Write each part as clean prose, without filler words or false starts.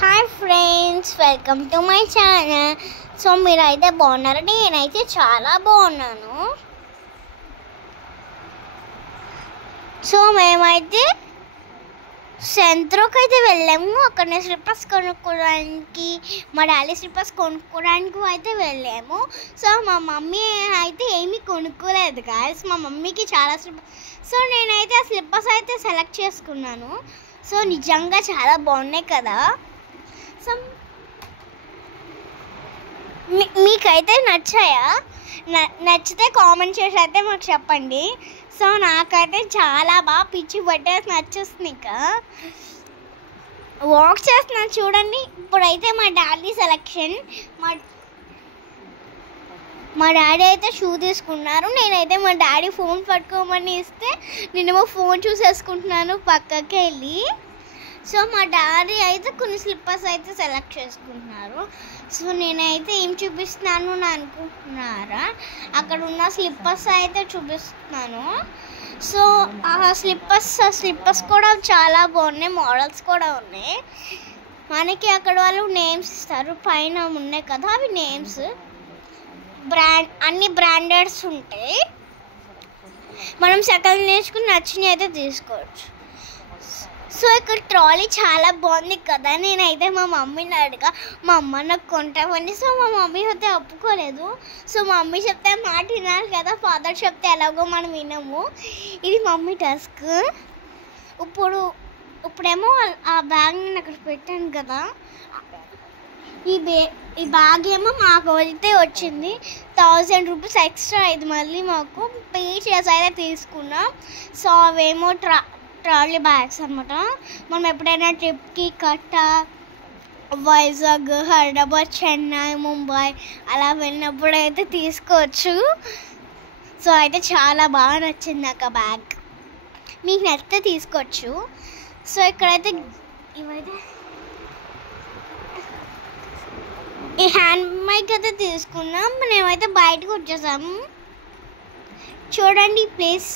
Hi friends, welcome to my channel. So మీరైతే బాగున్నారండి? నేనైతే చాలా బాగున్నాను. సో మేమైతే సెంట్రోకి అయితే వెళ్ళాము. అక్కడ స్లిప్పర్స్ కొనుక్కోవడానికి, మా డాడీ స్లిప్పర్స్ కొనుక్కోవడానికి అయితే వెళ్ళాము. సో మా మమ్మీ అయితే ఏమీ కొనుక్కోలేదు గాయస్. మా మమ్మీకి చాలా సో నేనైతే ఆ స్లిప్పర్స్ అయితే సెలెక్ట్ చేసుకున్నాను. సో నిజంగా చాలా బాగున్నాయి కదా. సో మీకైతే నచ్చాయా? నచ్చితే కామెంట్ చేసి అయితే మాకు చెప్పండి. సో నాకైతే చాలా బాగా పిచ్చి పట్టేసి నచ్చేస్తుంది. ఇంకా వాక్ చేస్తున్నాను చూడండి. ఇప్పుడైతే మా డాడీ సెలెక్షన్. మా డాడీ అయితే షూ తీసుకున్నారు. నేనైతే మా డాడీ ఫోన్ పట్టుకోమని ఇస్తే నేనేమో ఫోన్ చూసేసుకుంటున్నాను పక్కకి వెళ్ళి. సో మా డాడీ అయితే కొన్ని స్లిప్పర్స్ అయితే సెలెక్ట్ చేసుకుంటున్నారు. సో నేనైతే ఏం చూపిస్తున్నాను అని అనుకుంటున్నారా? అక్కడ ఉన్న స్లిప్పర్స్ అయితే చూపిస్తున్నాను. సో ఆ స్లిప్పర్స్ కూడా చాలా బాగున్నాయి, మోడల్స్ కూడా ఉన్నాయి. మనకి అక్కడ వాళ్ళు నేమ్స్ ఇస్తారు, పైన ఉన్నాయి కదా అవి నేమ్స్. అన్ని బ్రాండెడ్స్ ఉంటాయి. మనం సెకండ్ నేర్చుకుని నచ్చినవి అయితే తీసుకోవచ్చు. సో ఇక్కడ ట్రాలీ చాలా బాగుంది కదా. నేనైతే మా మమ్మీని అడిగా, మా అమ్మ నాకు కొంటామని. సో మా మమ్మీ అయితే ఒప్పుకోలేదు. సో మమ్మీ చెప్తే మాట వినాలి కదా, ఫాదర్ చెప్తే ఎలాగో మనం వినము. ఇది మమ్మీ టాస్క్. ఇప్పుడేమో ఆ బ్యాగ్ నేను అక్కడ పెట్టాను కదా, ఈ బ్యాగ్ ఏమో మాకు అయితే వచ్చింది 1000 రూపీస్ ఎక్స్ట్రా. ఇది మళ్ళీ మాకు పే చేసి అయితే తీసుకున్నాం. సో అవేమో ట్రాలీ బ్యాగ్స్ అనమాట. మనం ఎప్పుడైనా ట్రిప్కి వైజాగ్, హైదరాబాద్, చెన్నై, ముంబై అలా వెళ్ళినప్పుడు అయితే తీసుకోవచ్చు. సో అయితే చాలా బాగా నచ్చింది నాకు ఆ బ్యాగ్. మీకు నచ్చితే తీసుకోవచ్చు. సో ఇక్కడైతే ఇవైతే ఈ హ్యాండ్ మైక్ అయితే తీసుకున్నాం. మేమైతే బయటకు వచ్చేసాము. చూడండి ప్లీజ్.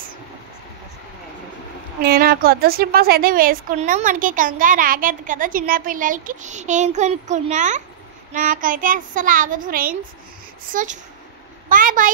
నేను ఆ కొత్త స్లిప్పర్స్ అయితే వేసుకున్నాం. మనకి కంగారు ఆగదు కదా చిన్నపిల్లలకి. ఏం కొనుక్కున్నా నాకైతే అస్సలు ఆగదు ఫ్రెండ్స్. So bye bye.